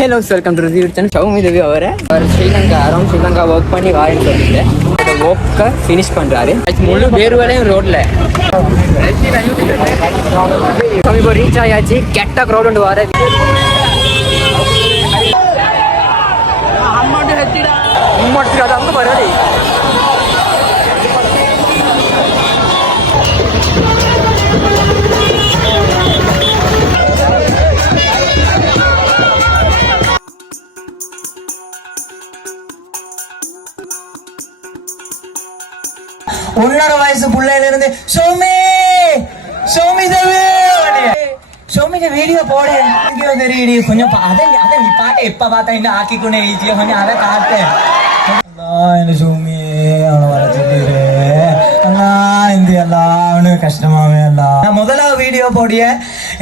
Hello, welcome to the channel. Xiaomi Devi அவர் Sri Lanka around Sri Lanka work பண்ணி வாயின்னு சொல்லிட்டு அந்த ஒர்க்கை ஃபினிஷ் பண்ணுறாரு. முழு வேர்வேலையும் ரோட்ல இப்போ ரீச் ஆயாச்சு. கெட்ட க்ரௌட் ஒன்று வர அது அங்கே பரவாயில்ல. ஒன்னரை வயசு பிள்ளையில இருந்து சோமி வீடியோ போடு தெரியுது கொஞ்சம் அதை நீ பாட்டை எப்ப பார்த்தா இந்த ஆக்கிக்கொண்டே ஈஸியா கொஞ்சம் அதை காட்டு என்ன சோமி அவனை வர சொல்லிடு அண்ணா இந்த எல்லாம் கஷ்டமாவே எல்லாம் முதலாவது வீடியோ போடிய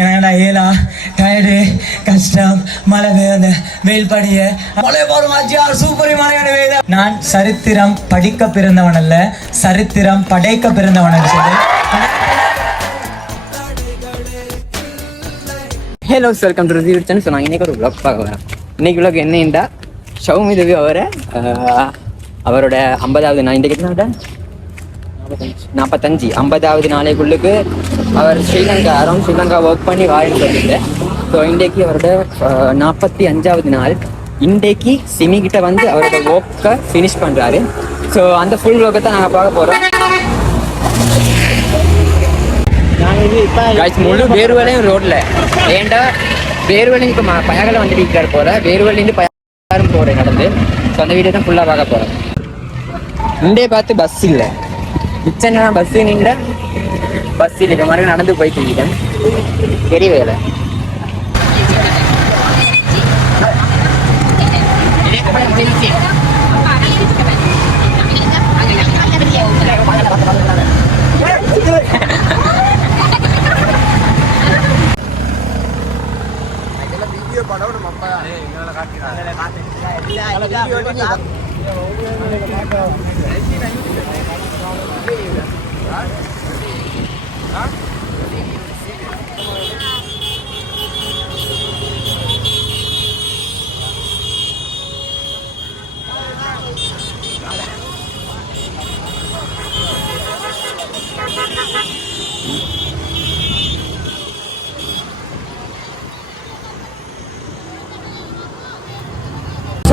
என்னடா ஏலா டயர்டு கஷ்டம் மழை பெய்ய வெயில் படிய மழை போடும் ஆச்சியார் சூப்பர் மழையான வெயில். நான் சரித்திரம் படிக்க பிறந்தவன் அல்ல, சரித்திரம் படைக்க பிறந்தவன் சொல்லி. Hello, welcome to the channel. So நான் இன்னைக்கு ஒரு vlog பார்க்க வரேன். இன்னைக்கு vlog என்னண்டா ஷவுமி தேவி அவரோட 50வது நாள். இன்றைக்கு எத்தனை 45 50வது நாளைக்குள்ளுக்கு அவர் ஸ்ரீலங்கா அரௌண்ட் ஸ்ரீலங்கா ஒர்க் பண்ணி வாயின்னு சொல்லிட்டு ஸோ இன்றைக்கு அவரோட 45வது நாள். இன்றைக்கு சிமிகிட்ட வந்து அவரோட ஒர்க்கை ஃபினிஷ் பண்ணுறாரு. ஸோ அந்த ஃபுல் ஒர்க்கை தான் நாங்கள் பார்க்க போகிறோம். முழு வேர்வேலையும் ரோட்ல ஏண்டா வேர்வேலையும் இப்போ பயகலை வந்துட்டு இருக்காரு போல. வேர்வேலேருந்து பயாரும் போகிறேன் நடந்து. ஸோ அந்த வீடியோ தான் ஃபுல்லாக பார்க்க போகிறேன். இண்டே பார்த்து பஸ் இல்லை, மிச்சம் பஸ் நின்ற பஸ் இல்லை. மாதிரி நடந்து போயிட்டு இருக்கேன். பெரிய வேலை.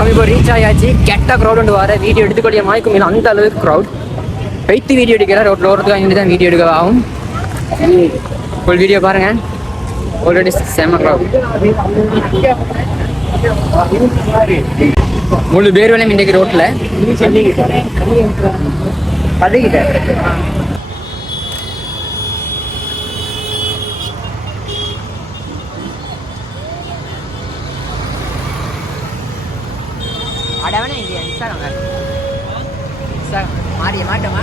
இப்போ ரீச் ஆயாச்சு. கெட்ட க்ரௌட் ஒன்று வர வீடியோ எடுத்துக்கூடிய மாய்க்கும் இல்லை அந்த அளவுக்கு க்ரௌட் வைத்து வீடியோ எடுக்கிற ரோட்டில் ஓரத்துக்கு வாங்கிட்டு தான் வீடியோ எடுக்க ஆகும். ஃபுல் வீடியோ பாருங்க. ஆல்ரெடி செம்ம க்ரௌட். முழு பேர்வலையும் இன்றைக்கு ரோட்டில் பதகிட்ட அடவனே இங்கே இன்ஸ்டாகிராம் மாறிய மாட்டோமா?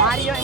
மாறியோ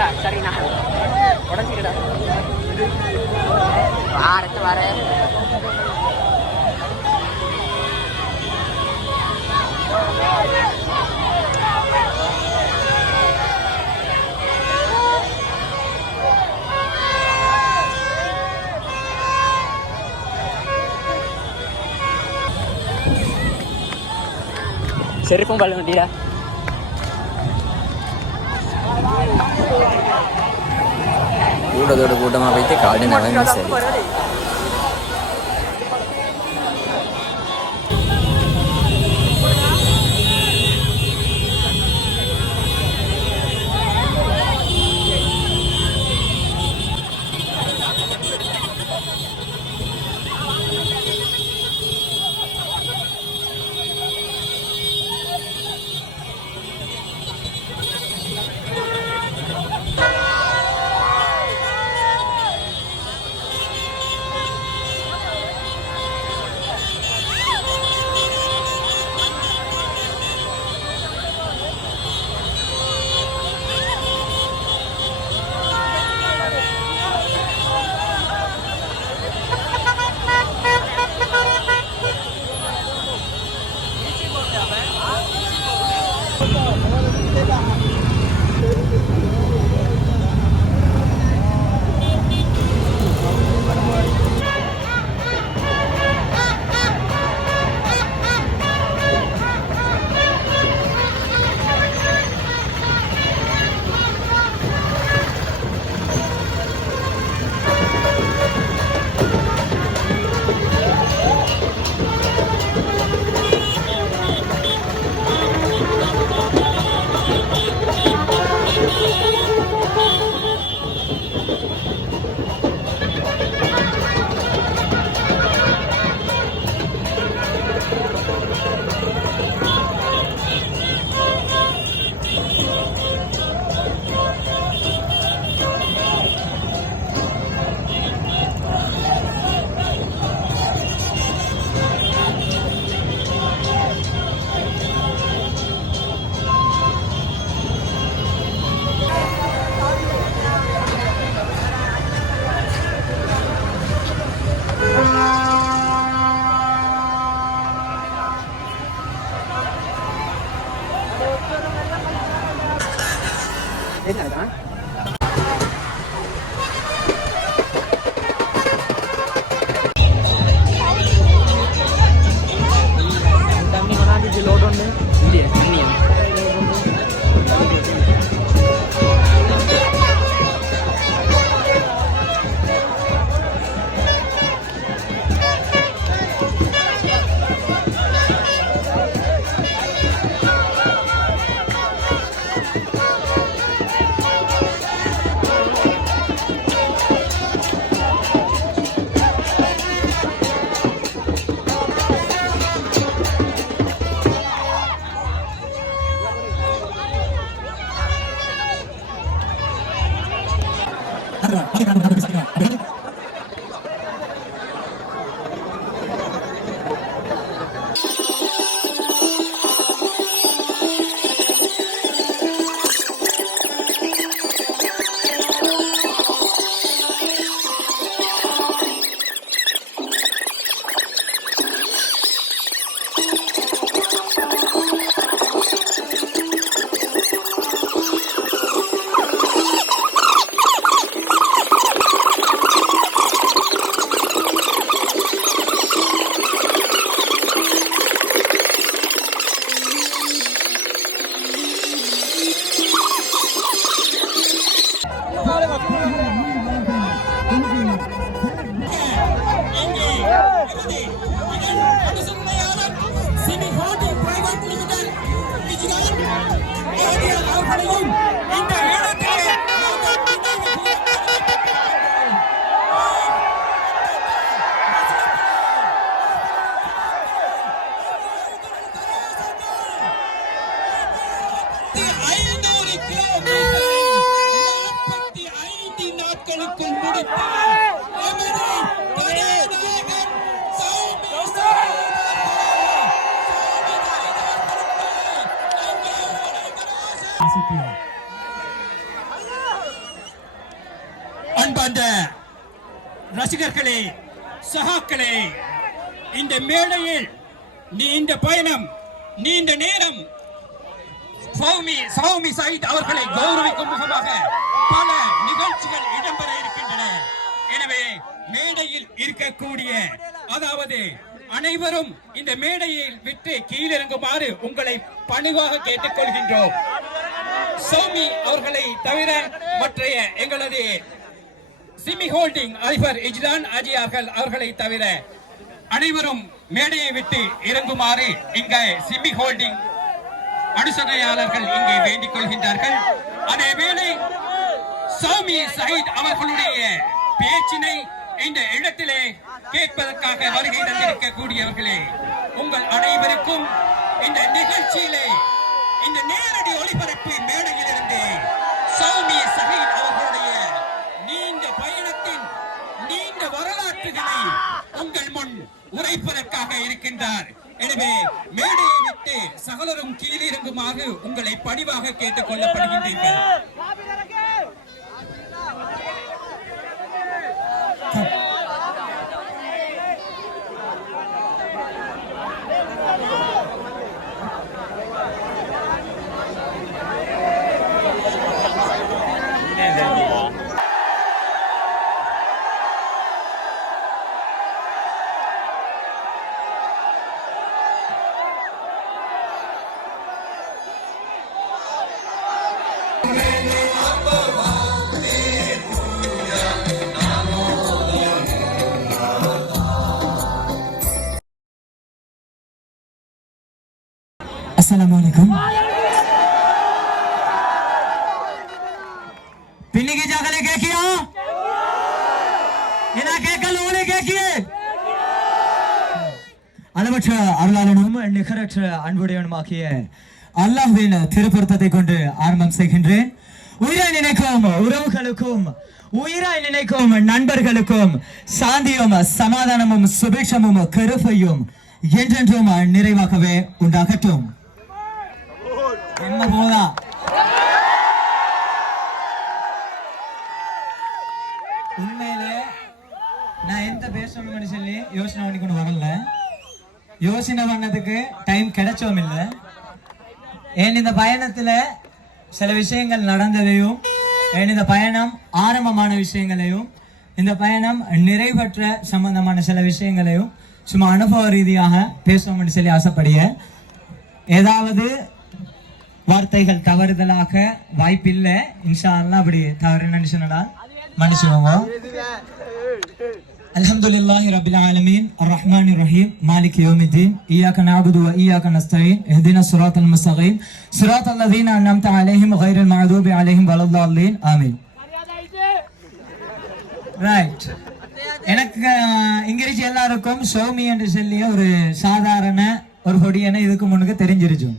உடஞ்சிக்கடா சரிண்ணா உடஞ்சிக்கடா வாரத்து வர செருப்பும் பல்ல வண்டிடா கூட்டத்தோட கூட்டமாக வைத்து காடு நலங்க சரி என்னடா தண்ணி கொண்டாந்து லோட் ஒன்று இல்லையா தண்ணி அன்பார்ந்த ரசிகர்களே, சகாக்களே, இந்த மேடையில் நீண்ட பயணம், நீண்ட நேரம் சௌமி சயீத் அவர்களை கௌரவிக்கும் முகமாக பல நிகழ்ச்சிகள் இடம்பெற இருக்கின்றன. எனவே மேடையில் இருக்கக்கூடிய, அதாவது அனைவரும் இந்த மேடையில் விட்டு கீழிறங்குமாறு உங்களை பணிவாக கேட்டுக்கொள்கின்றோம். சௌமி அவர்களை தவிர மற்றைய எங்களது சிமி ஹோல்டிங் அதிபர் இஜ்லான் அஜியார்கள் அவர்களை தவிர அனைவரும் மேடையை விட்டு இறங்குமாறு இங்க சிமி ஹோல்டிங் அனுசரணையாளர்கள் இங்கே வேண்டிக் கொள்கின்றார்கள். அதேவேளை சௌமி சயீத் அவர்களுடைய பேச்சினை இந்த இடத்திலே கேட்பதற்காக வருகை தந்திருக்கக்கூடியவர்களே, உங்கள் அனைவருக்கும் இந்த நிகழ்ச்சியிலே, இந்த நேரடி ஒளிபரப்பு மேடையில் இருந்து சௌமி சயீத் அவர்களுடைய நீண்ட பயணத்தின் நீண்ட வரலாற்றுகளை உங்கள் முன் உரைப்பதற்காக இருக்கின்றார். எனவே மேடையை விட்டு சகலரும் கீழிறங்குமாறு உங்களை பணிவாக கேட்டுக் கொள்ளப்படுகின்றீர்கள். अस्सलामुअलैकुम। पिन्नी की जागले क्या किया? इना के कलोने क्या किए? அளவற்ற அருளாளனும் நிகரற்ற அன்புடையவனுமாகிய அல்லாஹ்வின் திருப்பொருத்தத்தை கொண்டு ஆரம்பம் செய்கின்றேன். உயிராய் நினைக்கும் உறவுகளுக்கும், உயிராய் நினைக்கும் நண்பர்களுக்கும் சாந்தியும் சமாதானமும் சுபிக்ஷமும் கருப்பையும் என்றென்றும் நிறைவாகவே உண்டாகட்டும். என்ன போதா உண்மையிலே நான் எந்த பேசணும்னு சொல்லி யோசனை பண்ணி கொண்டு வரல. யோசனை பண்ணதுக்கு டைம் கிடைச்சோம் இல்லை. ஏன் இந்த பயணத்துல சில விஷயங்கள் நடந்ததையும், ஏன் இந்த பயணம் ஆரம்பமான விஷயங்களையும், இந்த பயணம் நிறைவற்ற சம்பந்தமான சில விஷயங்களையும் சும்மா அனுபவ ரீதியாக பேசுவோம்னு சொல்லி ஆசைப்படிய, ஏதாவது வார்த்தைகள் தவறுதலாக வாய்ப்பில்லை. இன்ஷா அல்லாஹ் அப்படி தவறு நினைச்சுனடா மன்னிச்சுக்கோங்க. அல்ஹம்துலில்லாஹி ரப்பில் ஆலமீன் அர்ரஹ்மானிர் ரஹீம் மாலிகி யௌமிddin இய்யாக நஅபுது வ இய்யாக நஸ்தஈன் இஹ்தினஸ் ஸிராத்தல் முஸ்தகீம் ஸிராத்தல் லதீன அன்அம்த அலைஹிம் கைரில் மக்தூபி அலைஹிம் வலல்லாலீன் ஆமீன். ரைட். எனக்கு இங்கிலீஷ் எல்லாருக்கும் சௌமி என்று சொல்லிய ஒரு சாதாரண ஒரு பொடியனை இதுக்கு முன்னுக்கு தெரிஞ்சிருச்சோம்.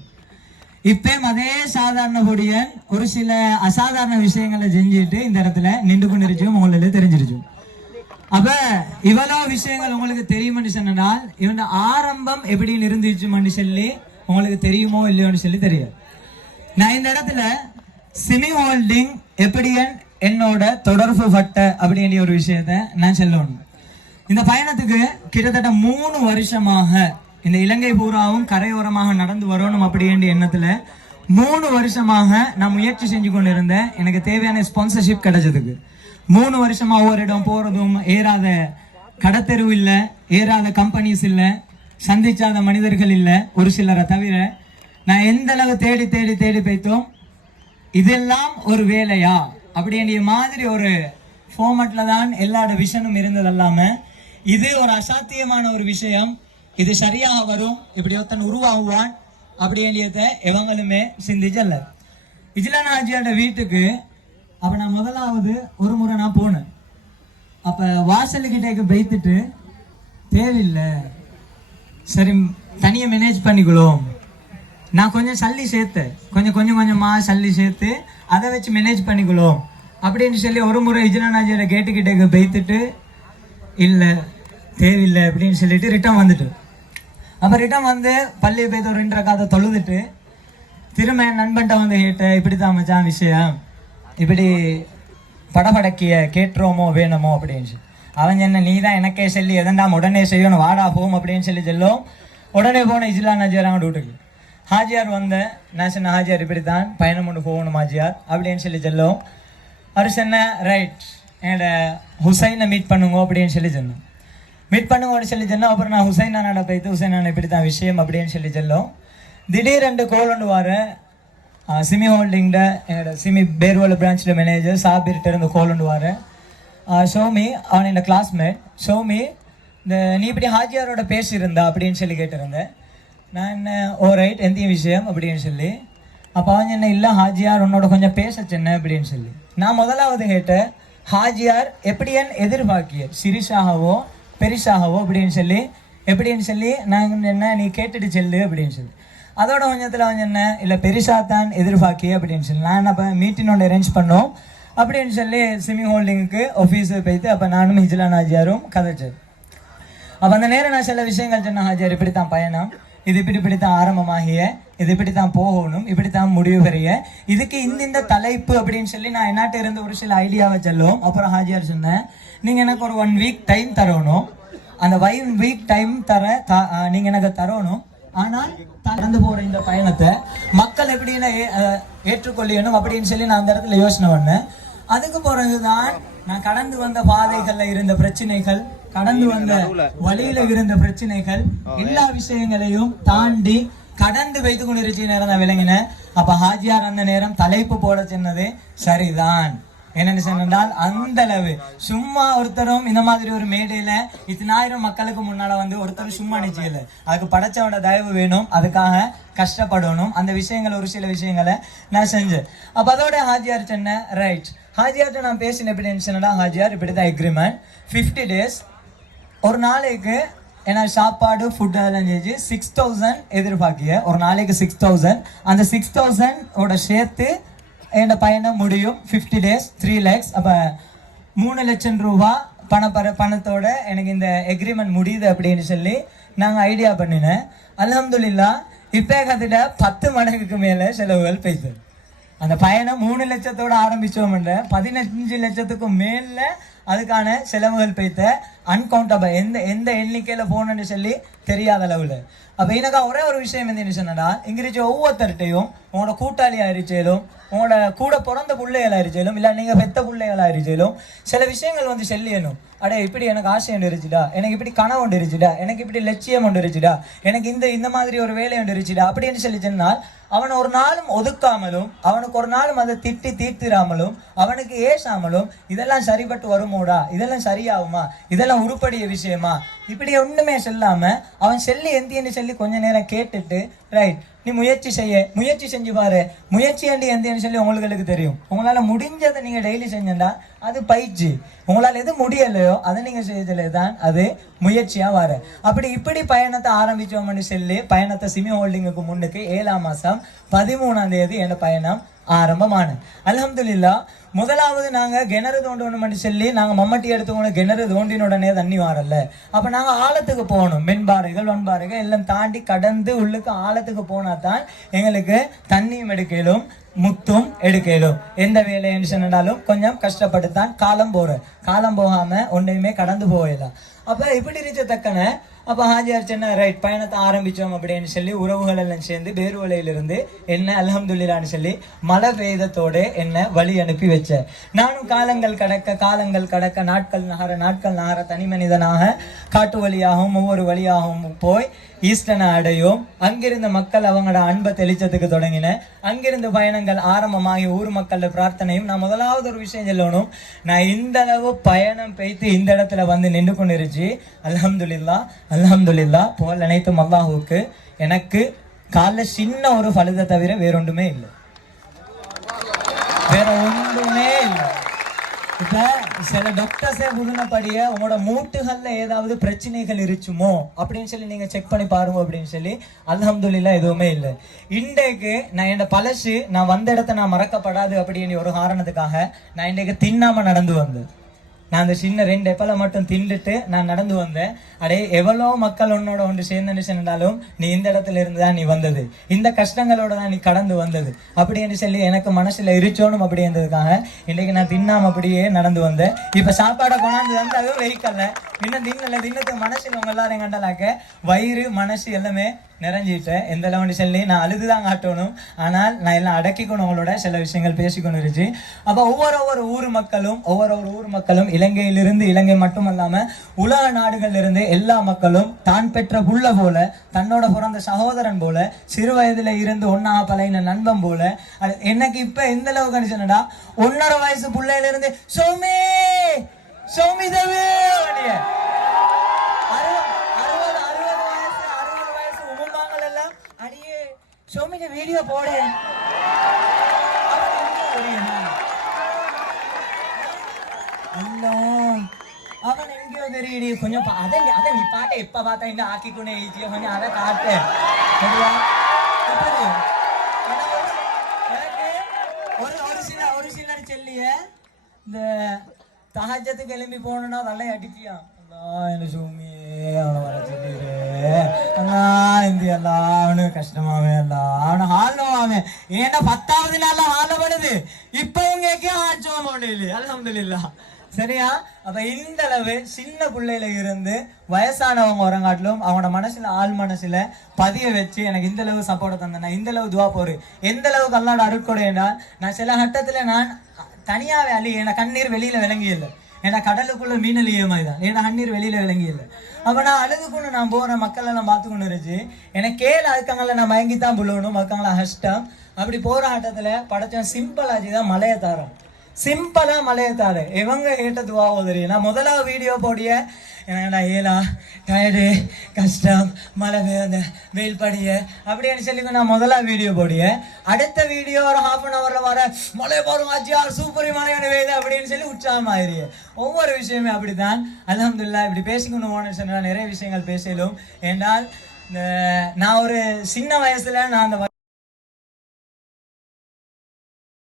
இப்பயும் அதே சாதாரண பொடியன் ஒரு சில அசாதாரண விஷயங்களை செஞ்சுட்டு இந்த இடத்துல நின்று கொண்டு இருக்கோம். உங்களுக்கு தெரிஞ்சிருச்சோம். அப்ப இவ்வளவு விஷயங்கள் உங்களுக்கு தெரியும்னு சொன்னால் இவன் ஆரம்பம் எப்படின்னு இருந்துச்சுன்னு சொல்லி உங்களுக்கு தெரியுமோ இல்லையோன்னு சொல்லி தெரியாது. நான் இந்த இடத்துல சிமி ஹோல்டிங் எப்படியன் என்னோட தொடர்பு பட்ட அப்படின்ற ஒரு விஷயத்த நான் சொல்லணும். இந்த பயணத்துக்கு கிட்டத்தட்ட 3 வருஷமாக இந்த இலங்கை பூராவும் கரையோரமாக நடந்து வரணும் அப்படின்ற எண்ணத்துல 3 வருஷமாக நான் முயற்சி செஞ்சு கொண்டு இருந்தேன். எனக்கு தேவையான ஸ்பான்சர்ஷிப் கிடைச்சதுக்கு 3 வருஷமா ஒவ்வொரு இடம் போறதும், ஏறாத கடத்தெருவு இல்லை, ஏறாத கம்பெனிஸ் இல்லை, சந்திச்சாத மனிதர்கள் இல்லை ஒரு சிலரை தவிர, நான் எந்த அளவு தேடி தேடி தேடி போய்த்தோம். இதெல்லாம் ஒரு வேலையா அப்படின்ற மாதிரி ஒரு ஃபார்மட்ல தான் எல்லாரோட விஷனும் இருந்தது. இல்லாம இது ஒரு அசாத்தியமான ஒரு விஷயம், இது சரியாக வரும், இப்படி ஒருத்தன் உருவாகுவான் அப்படின்றத எவங்களுமே சிந்திச்சல்ல. இஜ்லான் ஆஜியோட வீட்டுக்கு அப்ப நான் முதலாவது ஒரு முறை நான் போனேன். அப்ப வாசலுக்கிட்டேக்கு பைத்துட்டு தேவையில்லை, சரி தனியை மேனேஜ் பண்ணிக்கொள்ளும், நான் கொஞ்சம் சல்லி சேர்த்தேன், கொஞ்சமா சல்லி சேர்த்து அதை வச்சு மேனேஜ் பண்ணிக்கொள்ளும் அப்படின்னு சொல்லி ஒரு முறை இஜ்லான் ஆஜியோட கேட்டுக்கிட்டேக்கு பைத்துட்டு இல்லை தேவையில்லை அப்படின்னு சொல்லிட்டு ரிட்டர்ன் வந்துட்டு, அப்போ ரிட்டர்ன் வந்து பள்ளி போய்த்து ஒரு 2 ரக்காத்தை தொழுதுட்டு திரும்ப என் நண்பன்ட்ட வந்து கேட்டேன், இப்படி தான் மச்சான் விஷயம், இப்படி படபடக்கிய கேட்டுருவோமோ வேணுமோ அப்படின்னு அவன் என்ன நீ தான் எனக்கே சொல்லி எதண்டாம் உடனே செய்யணும் வாடா போம் அப்படின்னு சொல்லி சொல்லும். உடனே போன இஜிலா நஜியார் அவன் வீட்டுக்கு ஹாஜியார் வந்த நான் சொன்ன ஹாஜியார் இப்படி தான் பயணம் கொண்டு போகணும் ஹாஜியார் அப்படின்னு சொல்லி சொல்லும். அவர் சொன்ன ரைட் என்னோட ஹுசைனை மீட் பண்ணுங்க அப்படின்னு சொல்லி சொன்னோம். மீட் பண்ணுங்கன்னு சொல்லி சொன்னோம். அப்புறம் நான் ஹுசைன் அண்ணாட போய்த்து ஹுசைன் அண்ணா இப்படி தான் விஷயம் அப்படின்னு சொல்லி சொல்லும். திடீர் 2 கோல் ஒன்று வார சிமி ஹோல்டிங்கில் என்னோட சிமி பேர்வல் பிரான்ச்சில் மேனேஜர் சாபிர்கிட்ட இருந்து கோல் ஒன்று வார ஷோமி அவன் என்னோட கிளாஸ்மேட் ஷோமி இந்த நீ இப்படி ஹாஜியாரோட பேசியிருந்தா அப்படின்னு சொல்லி கேட்டிருந்தேன். நான் என்ன ஓ ரைட் எந்த விஷயம் அப்படின்னு சொல்லி அப்போ அவன் என்ன இல்லை ஹாஜியார் உன்னோட கொஞ்சம் பேச சொன்ன அப்படின்னு சொல்லி நான் முதலாவது கேட்டேன் ஹாஜியார் எப்படி என் எதிர்பார்க்கிய சிறிசாகவோ பெரிசாகவோ அப்படின்னு சொல்லி நான் என்ன நீ கேட்டுட்டு செல்லு அப்படின்னு சொல்லி அதோட கொஞ்சத்தில் அவன் என்ன இல்லை பெரிசாக தான் எதிர்பார்க்கிய அப்படின்னு சொல்லி நான் அப்போ மீட்டிங் ஒன்று அரேஞ்ச் பண்ணோம் அப்படின்னு சொல்லி சிமி ஹோல்டிங்க்கு ஆஃபீஸு போய்த்து அப்போ நானும் ஹிஜ்லான் ஹாஜியாரும் கதைச்சது. அப்போ அந்த நேரம் நான் சில விஷயங்கள் சொன்ன ஹாஜியார் இப்படி தான் பயணம் இது இப்படி தான் ஆரம்பமாகிய இது இப்படி தான் போகணும் இப்படி தான் முடிவு பெறிய இதுக்கு இந்த தலைப்பு அப்படின்னு சொல்லி நான் என்னாட்ட இருந்து ஒரு சில ஐடியாவை சொல்லும். அப்புறம் ஹாஜியார் சொன்னேன் நீங்கள் எனக்கு ஒரு 1 வீக் டைம் தரணும். அந்த 1 வீக் டைம் நீங்கள் எனக்கு தரணும். ஆனால் கடந்து போகிற இந்த பயணத்தை மக்கள் எப்படின்னு ஏற்றுக்கொள்ளணும் அப்படின்னு சொல்லி நான் அந்த இடத்துல யோசனை பண்ணேன். அதுக்கு பிறகுதான் நான் கடந்து வந்த பாதைகள்ல இருந்த பிரச்சனைகள் கடந்து வந்த வழியில இருந்த பிரச்சனைகள் எல்லா விஷயங்களையும் தாண்டி கடந்து வைத்து கொண்டு இருக்க நேரம் நான் விளங்கினேன். அப்ப ஹாஜியார் அந்த நேரம் தலைப்பு போட சொன்னது சரிதான். என்னன்னு சொன்னால் அந்த அளவு சும்மா ஒருத்தரும் இந்த மாதிரி ஒரு மேடையில 1000 மக்களுக்கு முன்னால வந்து ஒருத்தரும் சும்மா நிச்சயம் அதுக்கு படைச்சவனோட தயவு வேணும். அதுக்காக கஷ்டப்படணும். அந்த விஷயங்கள் ஒரு சில விஷயங்களை நான் செஞ்சேன். அப்ப அதோட ஹாஜியார் சொன்ன ரைட் ஹாஜியார்ட்ட நான் பேசின எப்படி சொன்னா ஹாஜியார் இப்படிதான் எக்ரிமெண்ட் 50 days ஒரு நாளைக்கு ஏன்னா சாப்பாடு ஃபுட் அதெல்லாம் செஞ்சு 6000 எதிர்பார்க்கிய ஒரு நாளைக்கு 6000 அந்த 6000 சேர்த்து என்னோட பயணம் முடியும் 50 days 3 lakhs. அப்போ 3 லட்சம் ரூபா பணத்தோட எனக்கு இந்த எக்ரிமெண்ட் முடியுது அப்படின்னு சொல்லி நாங்கள் ஐடியா பண்ணினேன். அல்ஹம்துலில்லாஹ் இப்போ கத்திட்ட 10 மடங்குக்கு மேலே செலவுகள் போய்த்து அந்த பயணம் 3 லட்சத்தோடு ஆரம்பித்தோம்ன்ற 15 லட்சத்துக்கும் மேலே அதுக்கான செலவுகள் போய்த்த அன்கவுண்டபிள் எந்த எண்ணிக்கையில் போகணுன்னு சொல்லி தெரியாத அளவில். அப்போ எனக்கு ஒரே ஒரு விஷயம் என்ன சொன்னா இங்கிருச்ச ஒவ்வொருத்தர்கிட்டையும் உங்களோட கூட்டாளியாக இருச்சாலும் உங்களோட கூட பிறந்த பிள்ளைகளாக இருச்சாலும் இல்லை நீங்கள் பெத்த பிள்ளைகளாக இருச்சாலும் சில விஷயங்கள் வந்து செல்லியணும். அடே இப்படி எனக்கு ஆசை ஒன்று இருச்சுடா எனக்கு இப்படி கனவு ஒன்று இருச்சுடா எனக்கு இப்படி லட்சியம் ஒன்று இருச்சுடா எனக்கு இந்த மாதிரி ஒரு வேலை ஒன்று இருச்சுடா அப்படின்னு சொல்லி சொன்னால் அவனை ஒரு நாளும் ஒதுக்காமலும் அவனுக்கு ஒரு நாளும் அதை தீர்த்திராமலும் அவனுக்கு ஏசாமலும் இதெல்லாம் சரிபட்டு வருமோடா இதெல்லாம் சரியாகுமா இதெல்லாம் உருப்படிய விஷயமா இப்படி ஒண்ணுமே சொல்லாம அவன் எந்தின்னு சொல்லி கொஞ்ச நேரம் கேட்டுட்டு ரைட் நீ முயற்சி செஞ்சு பாரு முயற்சி எந்தின்னு சொல்லி உங்களுக்கு தெரியும். உங்களால முடிஞ்சதை நீங்க டெய்லி செஞ்சா அது பயிற்சி. உங்களால் எது முடியலையோ அதை நீங்க செய்யல தான் அது முயற்சியா வர. இப்படி பயணத்தை ஆரம்பிச்சோம்னு சொல்லி பயணத்தை சிமி ஹோல்டிங்குக்கு முன்னுக்கு 7ஆம் மாசம் 13ஆம் தேதி என் பயணம் ஆரம்பமான. அல்ஹம்துலில்லாஹ் முதலாவது நாங்கள் கிணறு தோண்டணும்னு சொல்லி நாங்கள் மம்மட்டி எடுத்துக்கொண்டு கிணறு தோண்டின உடனே தண்ணி வரல. அப்போ நாங்கள் ஆழத்துக்கு போகணும். மென்பாறைகள் வன்பாறைகள் எல்லாம் தாண்டி கடந்து உள்ளுக்கு ஆழத்துக்கு போனால் தான் எங்களுக்கு தண்ணியும் எடுக்கலும் முத்தும் எடுக்கலும். எந்த வேலைன்னு சொன்னாலும் கொஞ்சம் கஷ்டப்பட்டு தான் காலம் போகாமல் ஒன்றையுமே கடந்து போகலாம். அப்போ இப்படி இருச்சத்தக்கன அப்போ ஹாஜியார் சொன்ன ரைட் பயணத்தை ஆரம்பித்தோம் அப்படின்னு சொல்லி உறவுகள் எல்லாம் சேர்ந்து பேருவலையிலிருந்து என்ன அல்ஹம்துலில்லாஹ்னு சொல்லி மழை பெய்தத்தோடு என்ன வழி அனுப்பி வச்சேன். நானும் காலங்கள் கடக்க நாட்கள் நகர தனி மனிதனாக காட்டு வழியாகவும் ஒவ்வொரு வழியாகவும் போய் ஈஸ்டனை அடையும். அங்கிருந்த மக்கள் அவங்களோட அன்பை தெளிச்சதுக்கு தொடங்கின. அங்கிருந்து பயணங்கள் ஆரம்பமாகி ஊர் மக்களோட பிரார்த்தனையும். நான் முதலாவது ஒரு விஷயம் சொல்லணும். நான் இந்த அளவு பயணம் பெய்து இந்த இடத்துல வந்து நின்று கொண்டு இருச்சு. அல்ஹம்துலில்லாஹ் புகழ் அனைத்தும் அல்லாஹுக்கு. எனக்கு காலைல சின்ன ஒரு பழுதை தவிர வேற ஒன்றுமே இல்லை. இப்ப சில டாக்டர்ஸே புதுனப்படிய உங்களோட மூட்டுகள்ல ஏதாவது பிரச்சனைகள் இருக்குமோ அப்படின்னு சொல்லி நீங்க செக் பண்ணி பாருங்க அப்படின்னு சொல்லி அல்ஹம்துலில்லாஹ் எதுவுமே இல்லை. இன்றைக்கு நான் என்னோட பழசு நான் வந்த இடத்த நான் மறக்கப்படாது அப்படின்னு ஒரு காரணத்துக்காக நான் இன்றைக்கு தின்னாம நடந்து வந்தேன். நான் அந்த சின்ன 2 எப்பலை மட்டும் தின்னுட்டு நான் நடந்து வந்தேன். அடே எவ்வளோ மக்கள் உன்னோட ஒன்று சேர்ந்து சென்றாலும் நீ இந்த இடத்துல இருந்து தான் நீ வந்தது, இந்த கஷ்டங்களோட தான் நீ கடந்து வந்தது அப்படின்னு சொல்லி எனக்கு மனசுல இருச்சோனும் அப்படி இருந்ததுக்காக இன்னைக்கு நான் தின்னாம அப்படியே நடந்து வந்தேன். இப்ப சாப்பாடை கொண்டாந்து வந்து அதுவும் வெயிக்கல்ல, இன்னும் தின்னத்துக்கு மனசுல உங்க எல்லாரும் கண்டலாக்க வயிறு மனசு எல்லாமே நிறைஞ்சிட்டேன். எந்த அளவுன்னு சொல்லி நான் அழுதுதான் காட்டணும், ஆனால் நான் எல்லாம் அடக்கிக்கணும், உங்களோட சில விஷயங்கள் பேசிக்கொண்டு இருந்துச்சு. அப்ப ஒவ்வொரு ஊர் மக்களும் இலங்கையிலிருந்து, இலங்கை மட்டுமல்லாம உலக நாடுகள்ல இருந்து எல்லா மக்களும் தான் பெற்ற புள்ள போல, தன்னோட பிறந்த சகோதரன் போல, சிறு வயதுல இருந்து ஒன்னா பழைய நண்பன் போல, எனக்கு இப்ப எந்த அளவுக்கு அனுப்பிச்சா 1.5 வயசு பிள்ளையில இருந்து சோமி சோமி தேவி 60 வயசு உமாங்கள் எல்லாம் அடியே சோமிக்கு வீடியோ போடு அவன் எங்கேயோ தெரியுடி கொஞ்சம் அதை நீ பாட்டை எப்ப பார்த்தா இந்த ஆக்கிக்கொண்டே ஈச்சியோ கொஞ்சம் அதை காட்டு ஒரு சிலர் சொல்லிய இந்த தஹஜத்துக்கு எழும்பி போனா தலை அடிச்சியா என்ன சூமியே அவனை வர சொல்லிடுறேன் இந்தியெல்லாம் அவனு கஷ்டமாவே எல்லாம் அவனு ஹாலவாமே ஏன்னா 10வது நாள்ல ஹாலப்படுது இப்ப உங்க ஆச்சோம் அல்ஹம்துலில்லாஹ். சரியா? அப்ப இந்த அளவு சின்ன பிள்ளையில இருந்து வயசானவங்க வரங்காட்டிலும் அவனோட மனசுல ஆள் மனசுல பதிய வச்சு எனக்கு இந்த அளவு சப்போர்ட் தந்தேன், இந்த அளவு துவா போரு, எந்த அளவுக்கு அல்லாட அருட்கொடையா. நான் சில கட்டத்துல நான் தனியாவே அழி, என கண்ணீர் வெளியில விளங்கி இல்லை, ஏன்னா கடலுக்குள்ள மீனலிய மாதிரிதான், ஏன்னா கண்ணீர் வெளியில விளங்கி இல்லை. அப்ப நான் அழுதுக்கொண்டு நான் போற மக்கள் எல்லாம் பார்த்துக்கொண்டு இருந்துச்சு. எனக்கு கேள அதுக்காங்கள நான் மயங்கித்தான் புள்ளணும், அதுக்காங்கள கஷ்டம். அப்படி போற ஆட்டத்துல படைச்சவன் சிம்பிளாச்சுதான் மலையை தாரோம், சிம்பிளா மலையை தாரு. இவங்க கேட்ட துவாவோ தெரியும். நான் முதலாவது வீடியோ போடிய என்னடா ஏலா டயர்டு கஷ்டம் மழை அந்த வெயில் படிய அப்படின்னு சொல்லி நான் முதலாவது வீடியோ போடிய. அடுத்த வீடியோ ஒரு 1/2 hourல வர மழையை பாருங்க ஆச்சியார் சூப்பரி மழையான வெயில் அப்படின்னு சொல்லி உற்சாகம் ஆயிரு. ஒவ்வொரு விஷயமே அப்படித்தான். அல்ஹம்துலில்லாஹ். இப்படி பேசிக்கணும் போன சொன்னா நிறைய விஷயங்கள் பேசலும். ஏன்னால் நான் ஒரு சின்ன வயசுல நான் அந்த